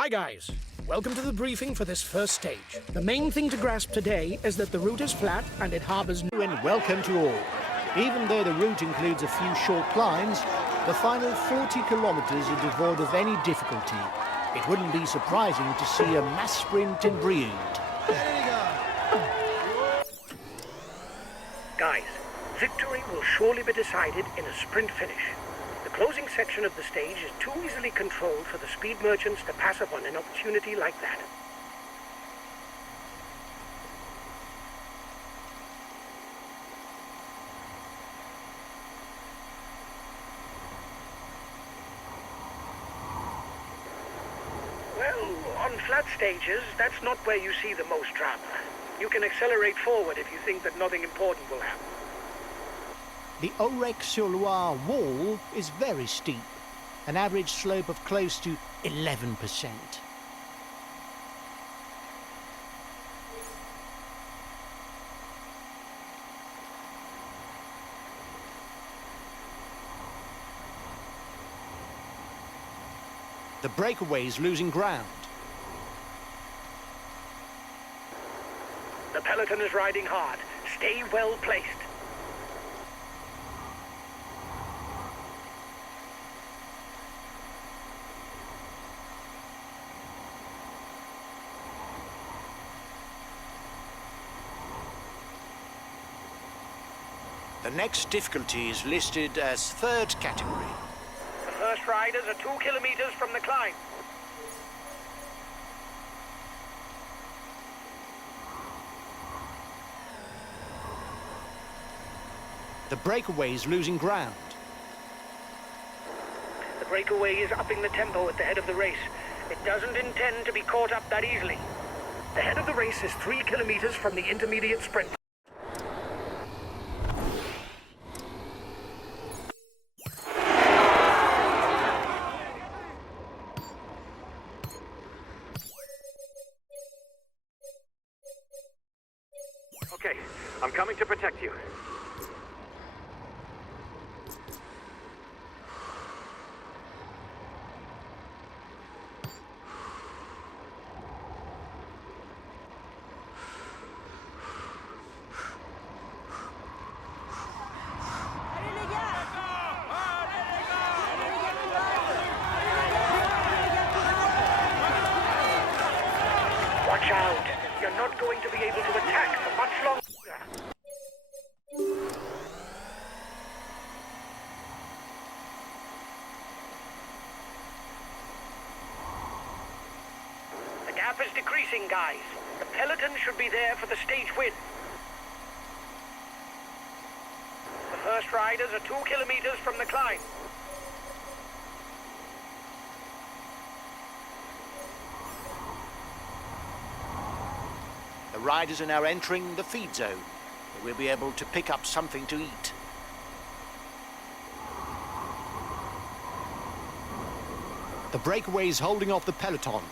Hi guys, welcome to the briefing for this first stage. The main thing to grasp today is that the route is flat and it harbours no... And welcome to all. Even though the route includes a few short climbs, the final 40 kilometres are devoid of any difficulty. It wouldn't be surprising to see a mass sprint in Brioude. Guys, victory will surely be decided in a sprint finish. The closing section of the stage is too easily controlled for the speed merchants to pass up on an opportunity like that. Well, on flat stages, that's not where you see the most drama. You can accelerate forward if you think that nothing important will happen. The Aurec-sur-Loire wall is very steep, an average slope of close to 11%. The breakaway is losing ground. The peloton is riding hard. Stay well placed. The next difficulty is listed as third category. The first riders are 2 kilometers from the climb. The breakaway is losing ground. The breakaway is upping the tempo at the head of the race. It doesn't intend to be caught up that easily. The head of the race is 3 kilometers from the intermediate sprint. Okay, I'm coming to protect you. Watch out! You're not going to be able to attack for much longer. The gap is decreasing, guys. The peloton should be there for the stage win. The first riders are 2 kilometers from the climb. The riders are now entering the feed zone. They will be able to pick up something to eat. The breakaway is holding off the peloton,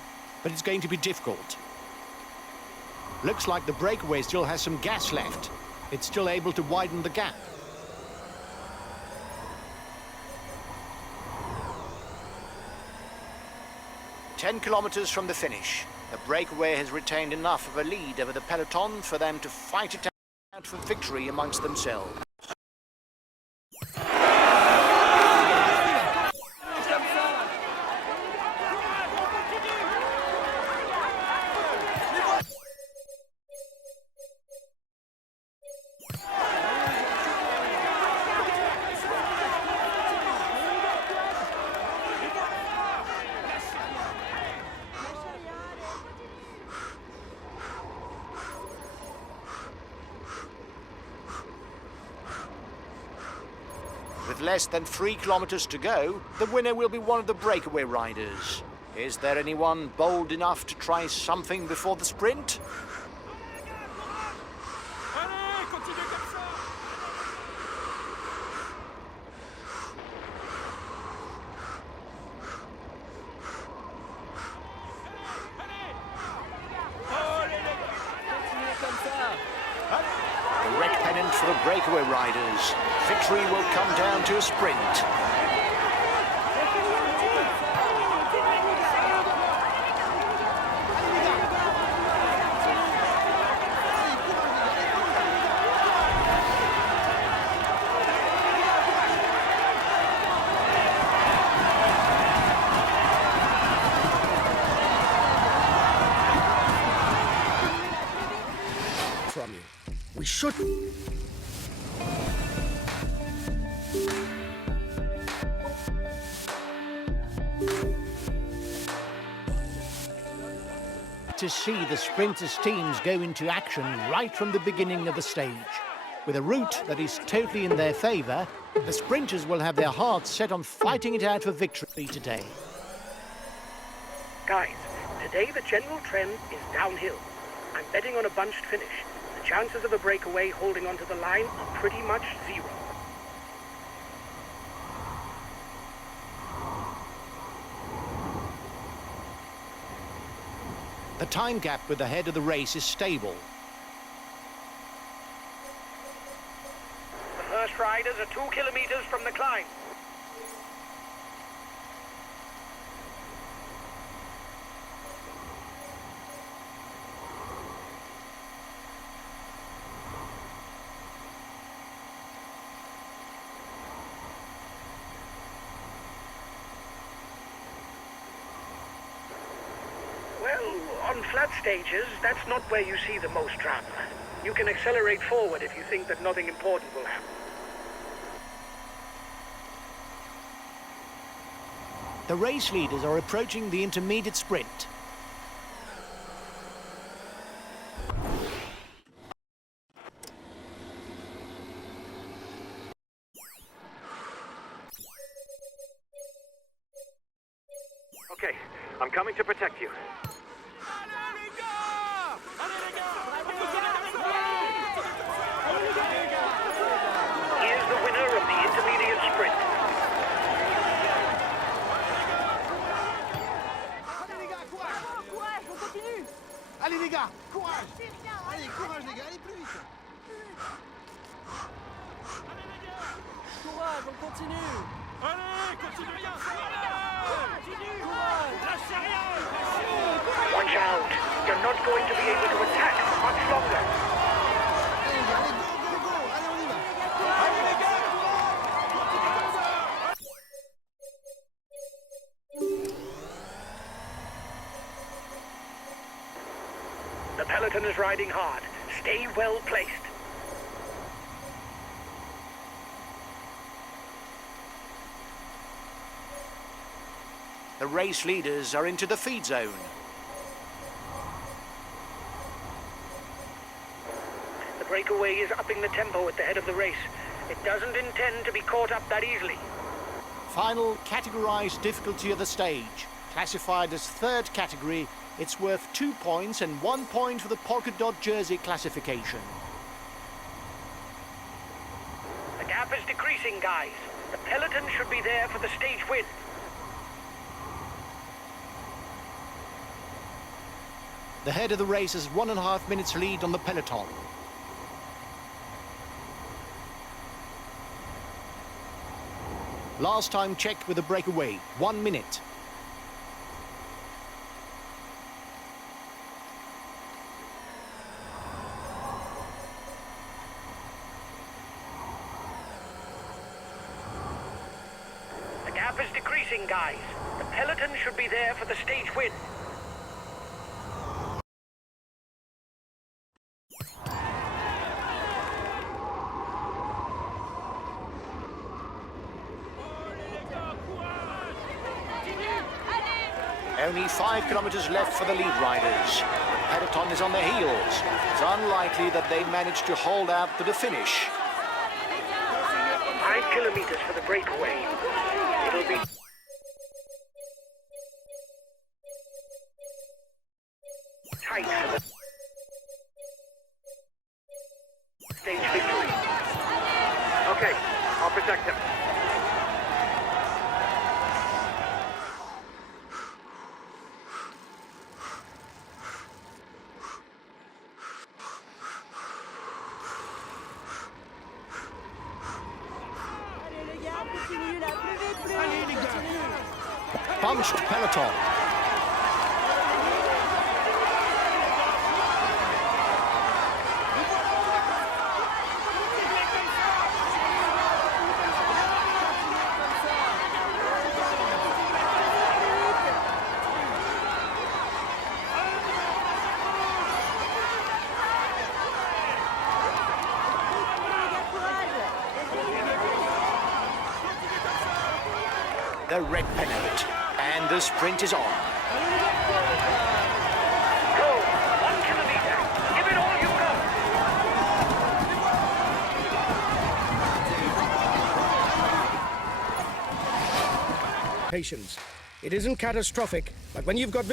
but it's going to be difficult. Looks like the breakaway still has some gas left. It's still able to widen the gap. "10 kilometers from the finish. The breakaway has retained enough of a lead over the peloton for them to fight it out for victory amongst themselves. With less than 3 kilometers to go, the winner will be one of the breakaway riders. Is there anyone bold enough to try something before the sprint? The red pennant for the breakaway riders. Victory will come down to a sprint. saute. To see the sprinters' teams go into action right from the beginning of the stage. With a route that is totally in their favour, the sprinters will have their hearts set on fighting it out for victory today. Guys, today the general trend is downhill. I'm betting on a bunched finish. The chances of a breakaway holding onto the line are pretty much zero. The time gap with the head of the race is stable. The first riders are 2 kilometers from the climb. On flat stages, that's not where you see the most drama. You can accelerate forward if you think that nothing important will happen. The race leaders are approaching the intermediate sprint. Okay, I'm coming to protect you. Here's the winner of the intermediate sprint. Allez les gars, courage. Allez, courage les gars, allez plus vite. Courage, on continue. Allez, continue. Courage, lâchez rien. Watch out! You're not going to be able to attack for much longer. Allez les gars, allez, go, go, go. Allez, on y va. Allez les gars. The peloton is riding hard. Stay well placed. The race leaders are into the feed zone. The breakaway is upping the tempo at the head of the race. It doesn't intend to be caught up that easily. Final categorized difficulty of the stage. Classified as third category, it's worth 2 points and 1 point for the polka dot jersey classification. The gap is decreasing, guys. The peloton should be there for the stage win. The head of the race has 1.5 minutes lead on the peloton. Last time checked with the breakaway, 1 minute. The gap is decreasing, guys. The peloton should be there for the stage win. Only 5 kilometers left for the lead riders. The peloton is on their heels. It's unlikely that they manage to hold out to the finish. 5 kilometers for the breakaway. It'll be tight for the stage victory. Okay, I'll protect him. Bunched peloton. The red pennant. And the sprint is on. Go! 1 kilometer! Give it all you've got! Patience. It isn't catastrophic, but when you've got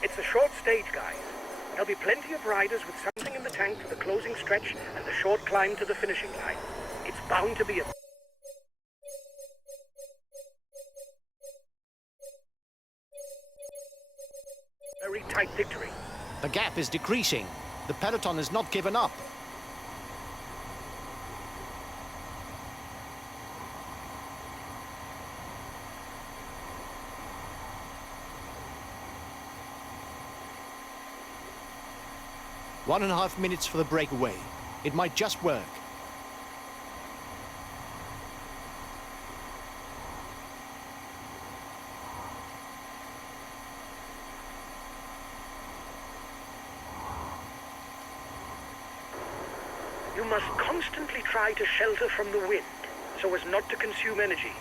It's a short stage, guys. There'll be plenty of riders with something in the tank for the closing stretch and the short climb to the finishing line. It's bound to be a very tight victory. The gap is decreasing. The peloton has not given up. One and a half minutes for the breakaway. It might just work. You must constantly try to shelter from the wind, so as not to consume energy.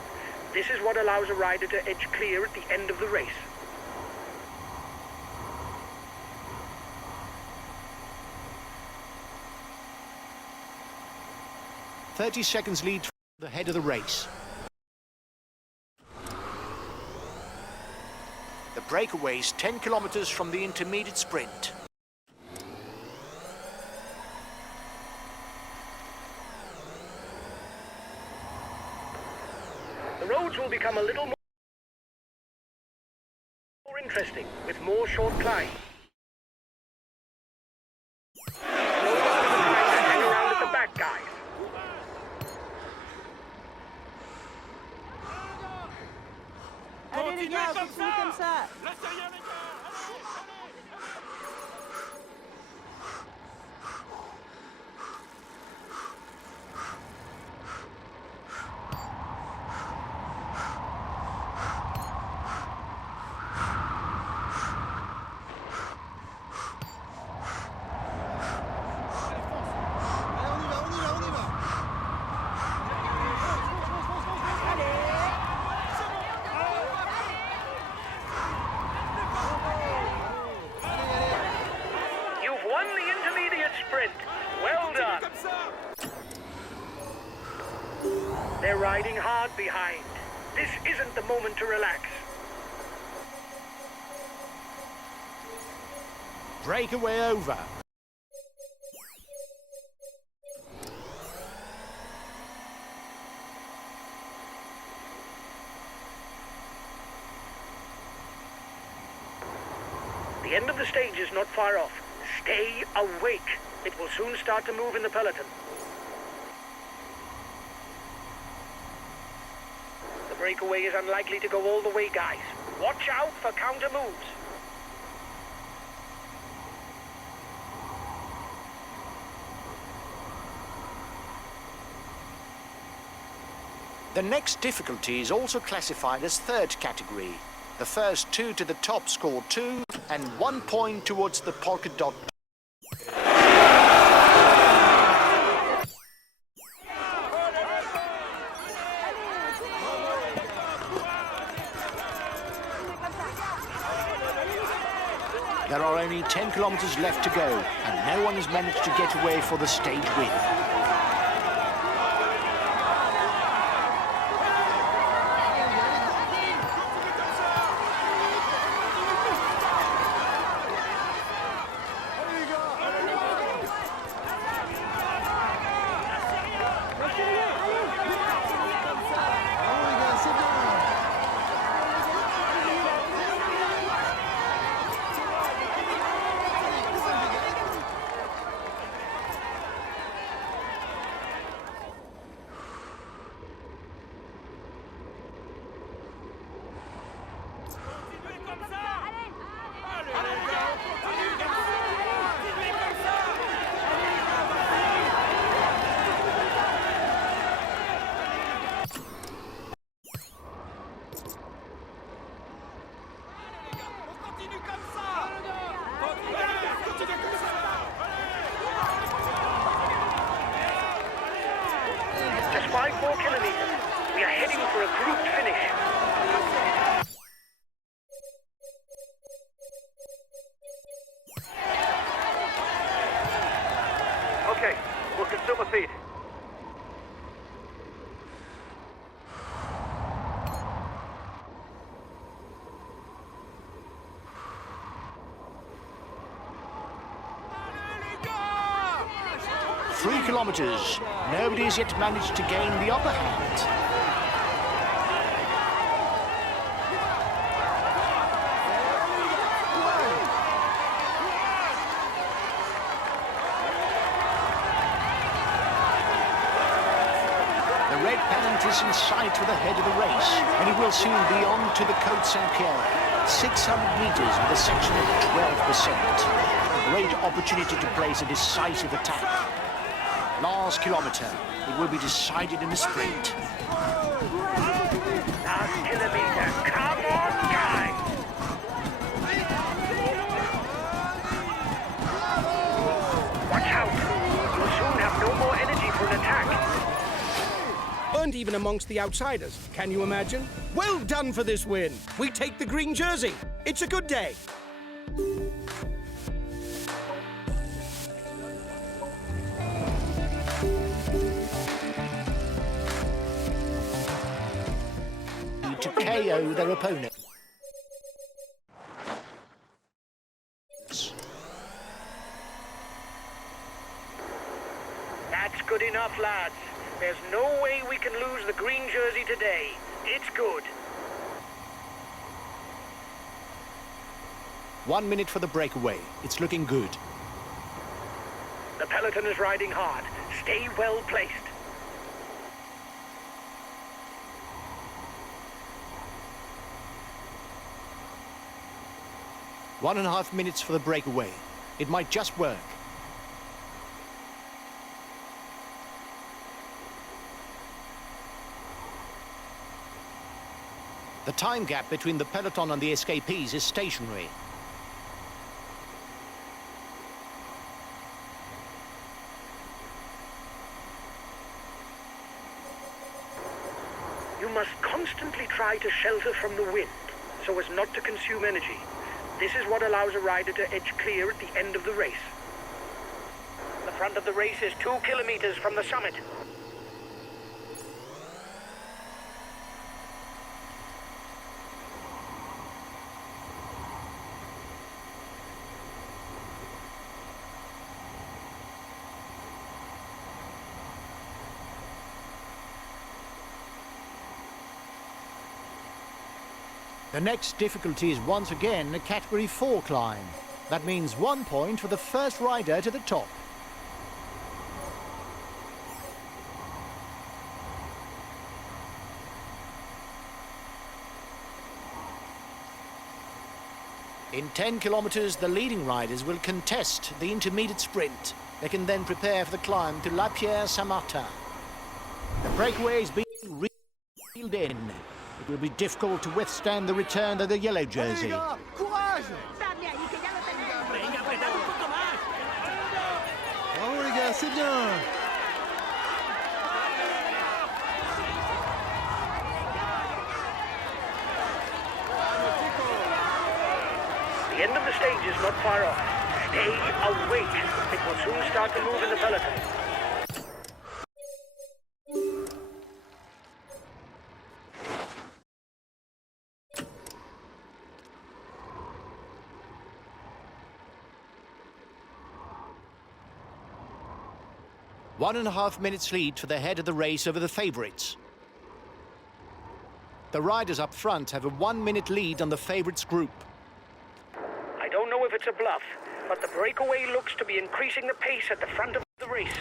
This is what allows a rider to edge clear at the end of the race. "30 seconds lead to the head of the race. The breakaway is 10 kilometers from the intermediate sprint. The roads will become a little more interesting, with more short climbs. Hang around at the back, guys. Allez les gars, continuez comme ça. Laissez rien, les gars. They're riding hard behind. This isn't the moment to relax. Breakaway over. The end of the stage is not far off. Stay awake. It will soon start to move in the peloton. The breakaway is unlikely to go all the way, guys. Watch out for counter moves. The next difficulty is also classified as third category. The first two to the top score 2 and 1 point towards the polka dot. There are only 10 kilometers left to go, and no one has managed to get away for the stage win. group finish. Okay, we'll consume a feed. Les gars! 3 kilometres. Nobody has yet managed to gain the upper hand. The red pennant is in sight for the head of the race, and it will soon be on to the Côte Saint-Pierre. 600 metres with a section of 12%. A great opportunity to place a decisive attack. Last kilometre, it will be decided in the sprint. Last kilometer. Come on, guys! Watch out! You'll soon have no more energy for an attack. Weren't even amongst the outsiders. Can you imagine? Well done for this win. We take the green jersey. It's a good day. To KO their opponent. That's good enough, lads. There's no way we can lose the green jersey today. It's good. 1 minute for the breakaway. It's looking good. The peloton is riding hard. Stay well placed. One and a half minutes for the breakaway. It might just work. The time gap between the peloton and the escapees is stationary. You must constantly try to shelter from the wind so as not to consume energy. This is what allows a rider to edge clear at the end of the race. The front of the race is 2 kilometers from the summit. The next difficulty is once again a Category 4 climb. That means 1 point for the first rider to the top. In 10 kilometers, the leading riders will contest the intermediate sprint. They can then prepare for the climb to La Pierre-Saint-Martin. The breakaway is being reeled in. It will be difficult to withstand the return of the yellow Allez, jersey. les gars, courage! Bravo les gars, c'est bien! The end of the stage is not far off. Stay awake. It will soon start to move in the peloton. One and a half minutes lead for the head of the race over the favourites. The riders up front have a 1 minute lead on the favourites group. I don't know if it's a bluff, but the breakaway looks to be increasing the pace at the front of the race.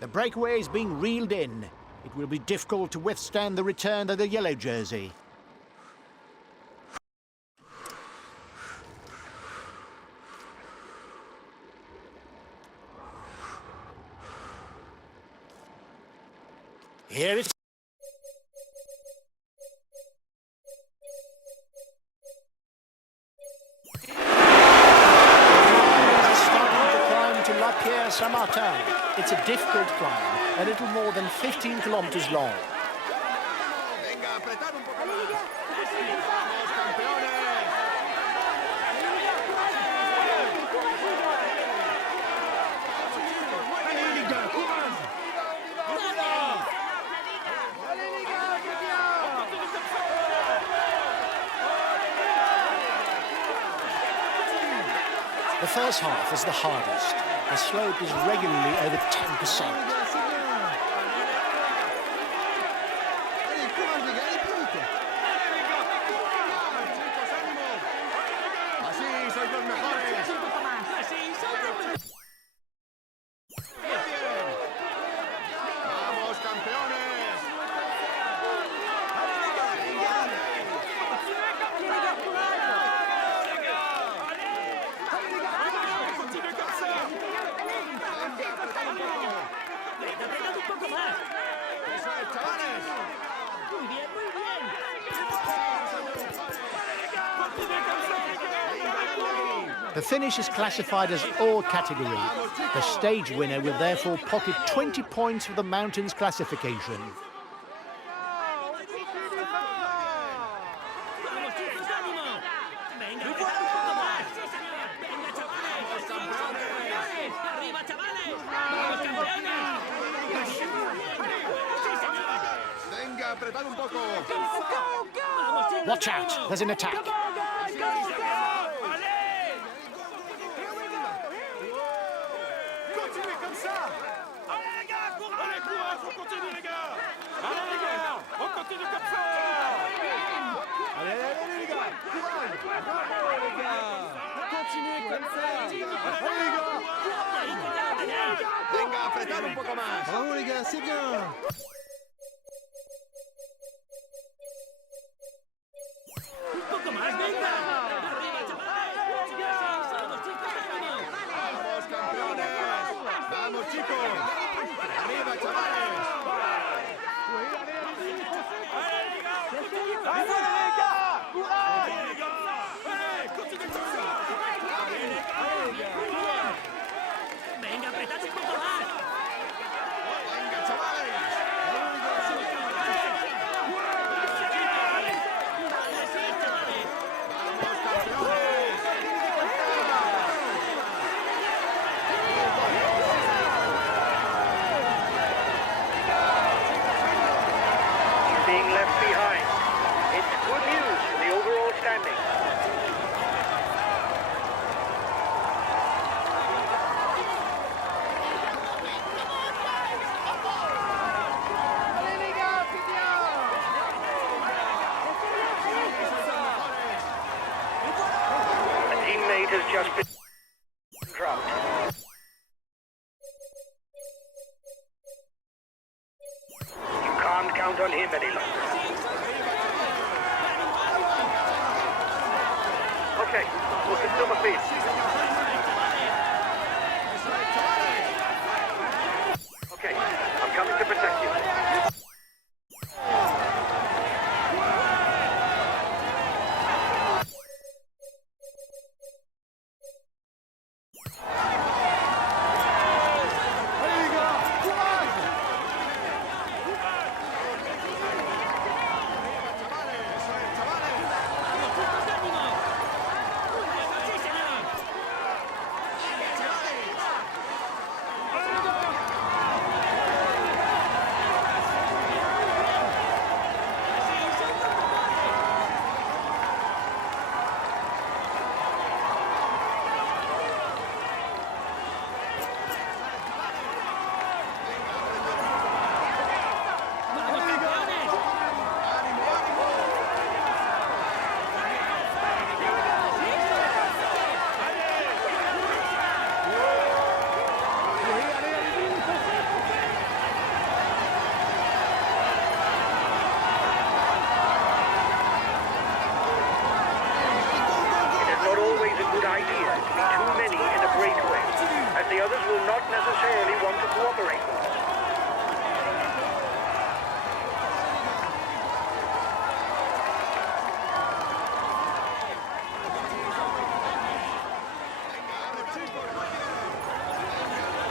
The breakaway is being reeled in. It will be difficult to withstand the return of the yellow jersey. Here it's... It's a difficult climb, a little more than 15 kilometers long. Venga, apretar un poco más. ¡Vamos, campeones! Allez, les gars, courage! The first half is the hardest. The slope is regularly over 10%. Allez, courage, les gars, allez plus vite! ¡Vamos, chicos, ánimo! ¡Así sois los mejores! ¡Muy bien! ¡Vamos, campeones! ¡Eso es, chavales! The finish is classified as all category. The stage winner will therefore pocket 20 points for the mountains classification. Venga, apretad un poco. Watch out, there's an attack. Continuez comme ça. Allez les gars, courage! Allez, courage, on continue les gars! Allez les gars, on continue comme ça! Allez, allez, allez, les gars. Courage. Bravo, les gars. Continuez comme ça. Allez, les gars. Venga, apretad un poco más. Bravo, les gars, c'est bien. Vamos, campeones. Vamos, chicos. Arriba, chavales. Venga, chavales. Vamos, campeones. Being left behind. It's good news for the overall standing. A teammate has just been dropped. You can't count on him any longer. Okay, we'll consume a feed. Okay, I'm coming to protect you. Allez, les gars. Courage. Chavales, eso es, chavales.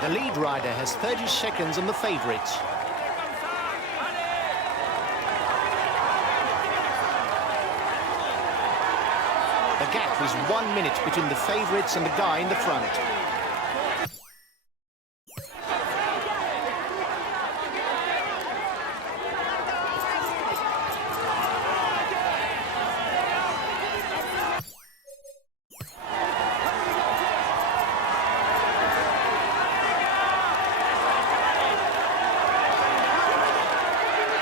The lead rider has 30 seconds on the favourites. The gap is 1 minute between the favourites and the guy in the front.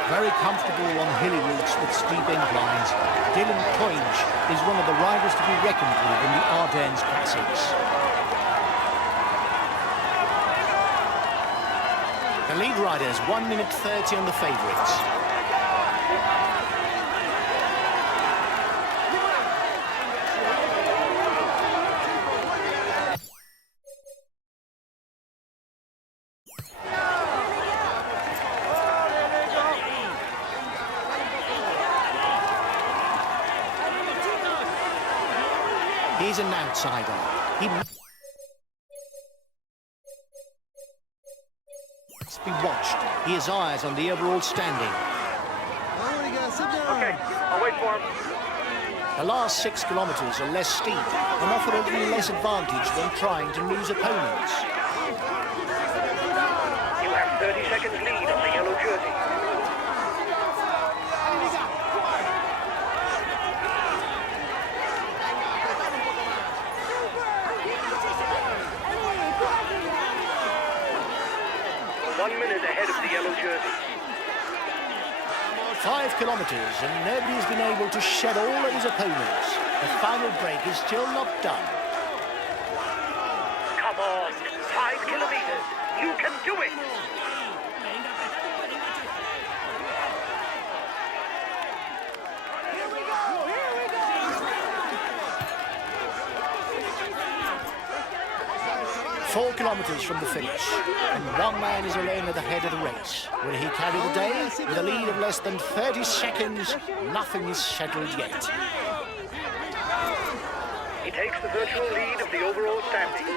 Very comfortable on hilly routes with steep inclines, Dylan Coinge is one of the riders to be reckoned with in the Ardennes Classics. The lead rider is 1 minute 30 on the favourites. He's an outsider. He must be watched. He has eyes on the overall standing. Okay, I'll wait for him. The last 6 kilometres are less steep and offer a little less advantage than trying to lose opponents. You have 30 seconds lead on the yellow jersey. Ahead of the yellow jersey. 5 kilometres and nobody's been able to shed all of his opponents. The final break is still not done. Come on, 5 kilometres. You can do it. Here we go. 4 kilometres from the finish, and one man is alone at the head of the race. Will he carry the day? With a lead of less than 30 seconds, nothing is settled yet. He takes the virtual lead of the overall standing.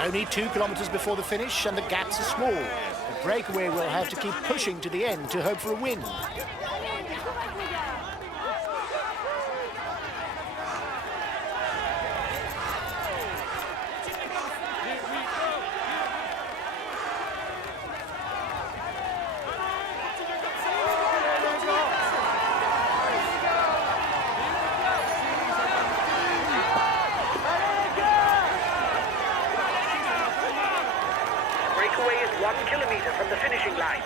Only 2 kilometres before the finish and the gaps are small. The breakaway will have to keep pushing to the end to hope for a win. Breakaway is 1 kilometre from the finishing line.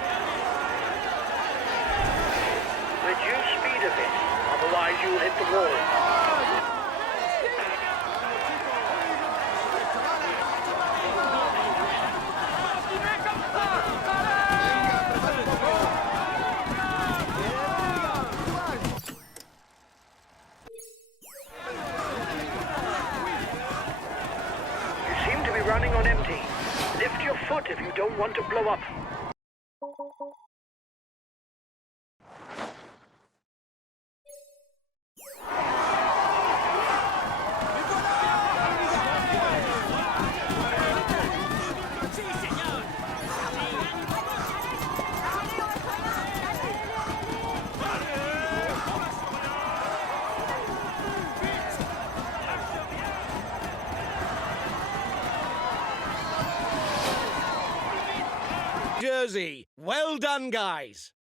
Reduce speed a bit, otherwise you'll hit the wall. You seem to be running on empty. Lift your foot if you don't want to blow up. Jersey. Well done, guys.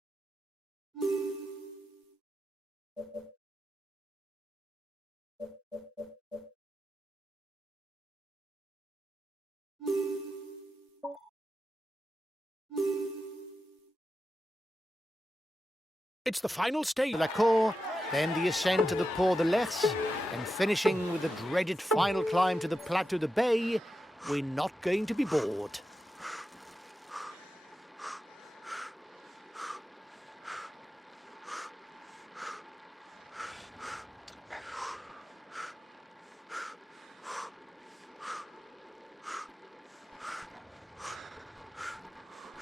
It's the final stage. Latour Then the ascent to the Port de l'Ers, and finishing with the dreaded final climb to the Plateau de Bay, we're not going to be bored.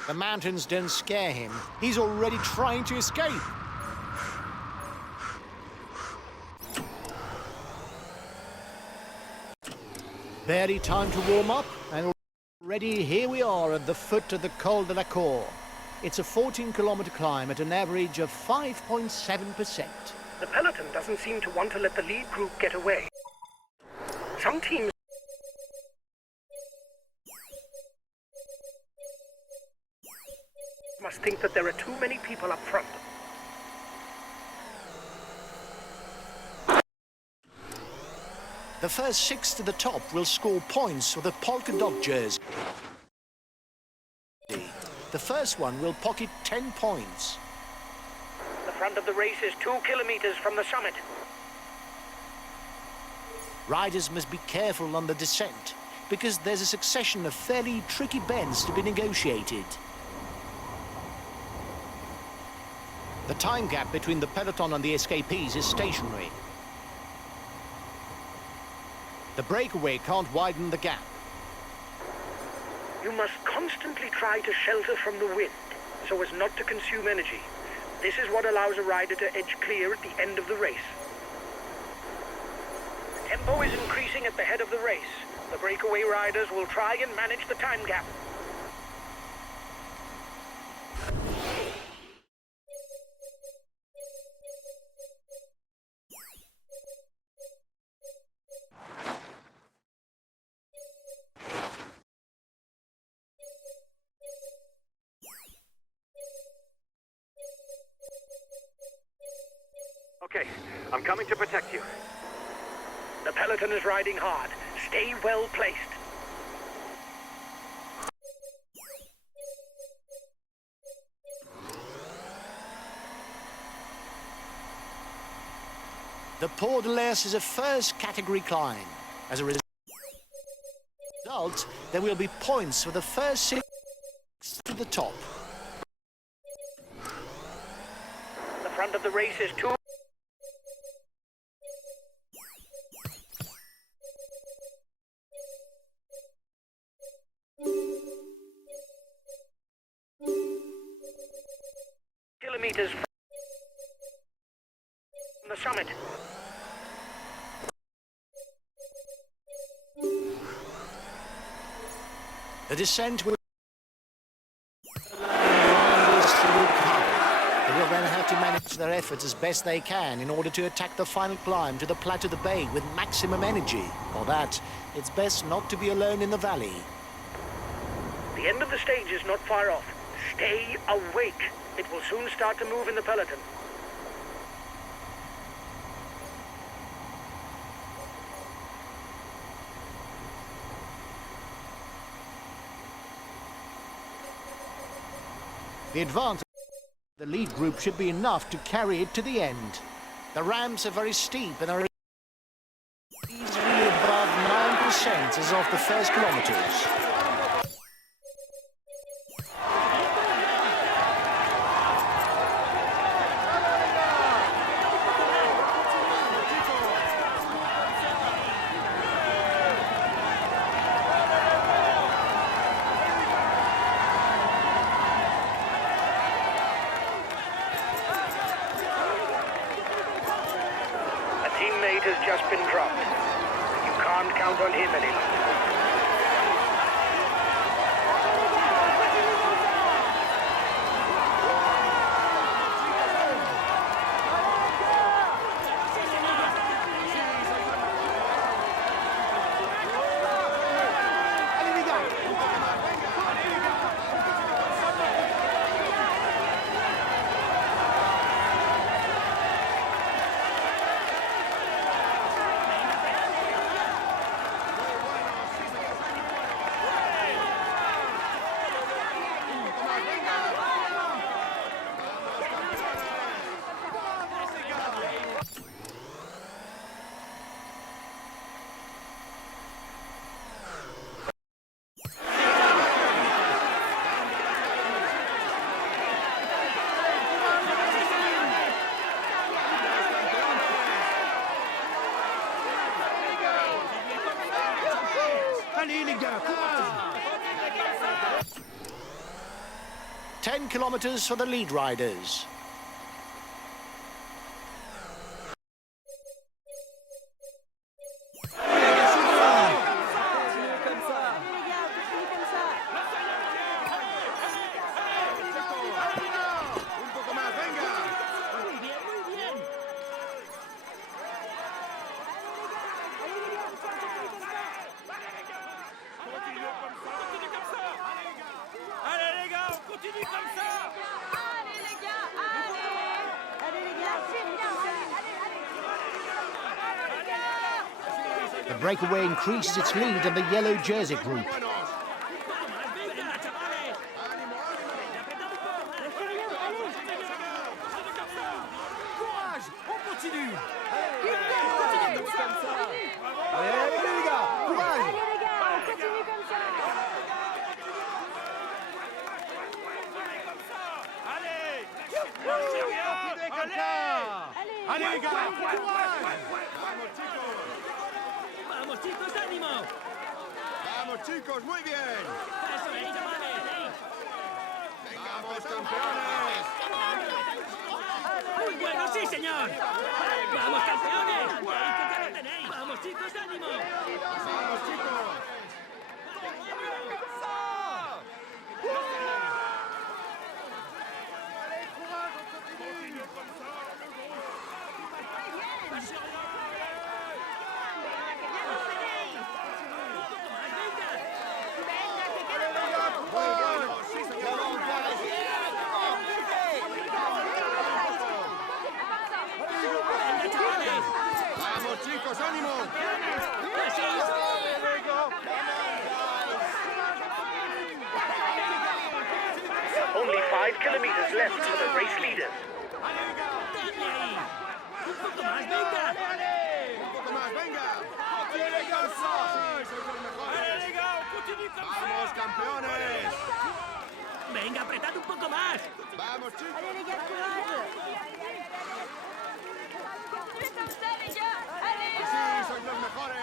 The mountains don't scare him. He's already trying to escape. Barely time to warm up, and already here we are at the foot of the Col de Latour. It's a 14-kilometre climb at an average of 5.7%. The peloton doesn't seem to want to let the lead group get away. Some teams must think that there are too many people up front. The first 6 to the top will score points with a polka dot jersey. The first one will pocket 10 points. The front of the race is 2 kilometers from the summit. Riders must be careful on the descent, because there's a succession of fairly tricky bends to be negotiated. The time gap between the peloton and the escapees is stationary. The breakaway can't widen the gap. You must constantly try to shelter from the wind, so as not to consume energy. This is what allows a rider to edge clear at the end of the race. The tempo is increasing at the head of the race. The breakaway riders will try and manage the time gap. Okay, I'm coming to protect you. The peloton is riding hard. Stay well placed. The Port de l'Ers is a first category climb. As a result, there will be points for the first 6 to the top. The front of the race is 2 kilometers from the summit. The descent will They will then have to manage their efforts as best they can in order to attack the final climb to the Plateau de Bay with maximum energy. For that, it's best not to be alone in the valley. The end of the stage is not far off. Stay awake. It will soon start to move in the peloton. The advance of the lead group should be enough to carry it to the end. The ramps are very steep and are easily above 9% as of the first kilometers. Teammate has just been dropped. You can't count on him any longer. Allez les gars, courage! 10 kilometres for the lead riders. Continuez comme ça. Allez les gars, continuez comme ça. Un poco más, venga! Allez les gars, on continue comme ça. Allez les gars, allez. Allez les gars, The breakaway increases its lead in the yellow jersey group. Courage! On continue! Allez, comme ça! Allez les gars, courage! allez les gars, on continue comme ça. Allez, lâchez rien. Allez. Allez les gars, courage! ¡Vamos, chicos, ánimo! Vamos chicos, muy bien! ¡Eso es, chavales! Vamos campeones! ¡Muy bueno, sí, señor! ¡Vamos, campeones! ¡Que ya lo tenéis! ¡Vamos, chicos, ánimo! Vamos chicos! Vamos chicos, ánimo! Only 5 kilometers left for the race leaders. ¡Dale ahí! ¡Un poco más, venga! Un poco más, venga! Allez les gars, sois los mejores! Allez les gars, on continue comme ça. Vamos campeones! ¡Venga, apretad un poco más! Vamos chicos! Allez les gars, courage. Continuez comme ça les gars. Allez. Sí, sois los mejores!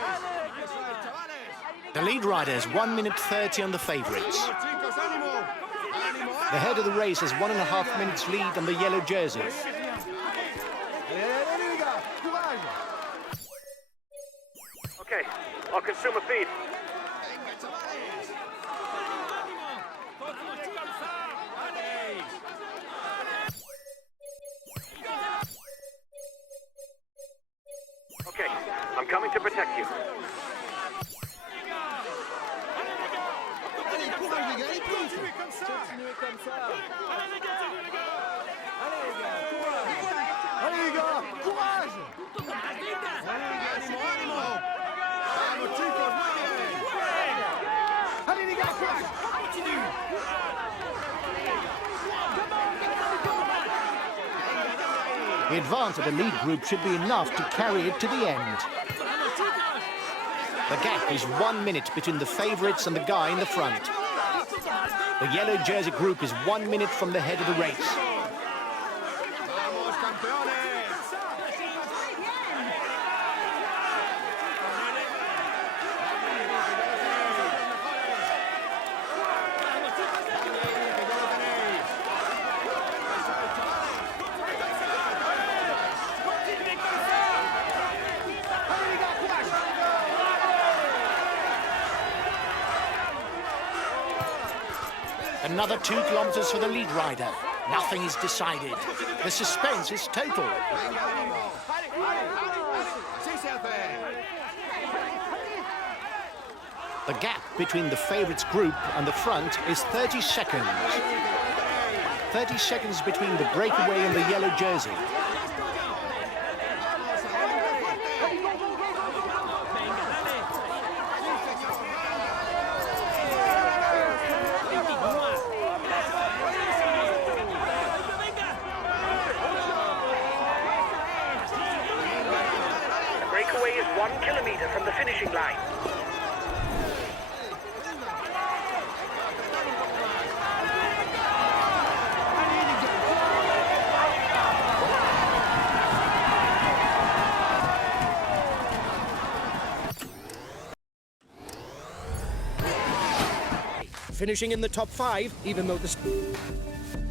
Eso es, chavales! The lead riders 1 minute 30 on the favourites. Vamos chicos, ánimo! ¡Ánimo! The head of the race has 1.5 minutes lead on the yellow jerseys. Allez les gars, courage! Okay, I'll consume a feed. Venga chavales! Continue comme ça. Allez. Okay, I'm coming to protect you. Allez, courage les gars, allez plus! Continuez comme ça. Allez les gars. Allez les gars, courage! ¡Un poco más, venga! ¡Ánimo, ánimo! ¡Vamos chicos, muy bien! Allez les gars, courage! Continue! The advance of the lead group should be enough to carry it to the end. ¡Vamos, chicos! The gap is 1 minute between the favourites and the guy in the front. The yellow jersey group is 1 minute from the head of the race. ¡Vamos campeones! Another 2 kilometres for the lead rider. Nothing is decided. The suspense is total. Venga, ánimo! ¡Sí se hace! The gap between the favourites group and the front is 30 seconds. 30 seconds between the breakaway and the yellow jersey. The breakaway is 1 kilometer from the finishing line. finishing in the top 5, even though the...